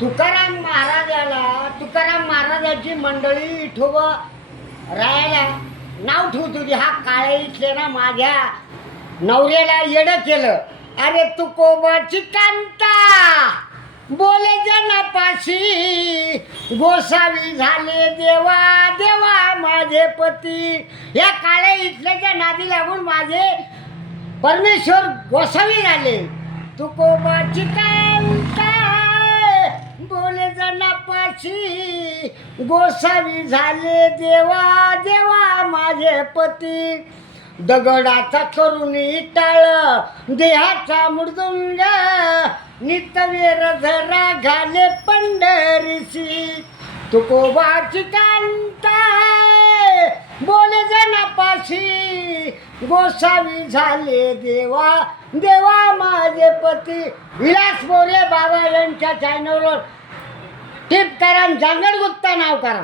तुकाराम महाराजाला तुकाराम महाराजाची मंडळी ठोब राहायला नाव ठेवत होती हा काळे इथले ना माझ्या नवऱ्याला येडं केलं. अरे तू कोबाची कांता. बोले जनापाशी गोसावी झाले देवा देवा माझे पती. या काळे इथल्याच्या नादी लागून माझे परमेश्वर गोसावी झाले. तू कोबाची बोले गोसावी झाले देवा देवा माझे पती. दगडाचा करून टाळ देहाचा मृदुंग नितवेर झरा घाले पंढरीसी तुकोबाची कांता बोले जनापाशी. गोसावी झाले देवा देवा माझे पती. विलास बोले बाबा यांच्या चॅनलवर टिप करा आणि जांगड गुप्ता नाव करा.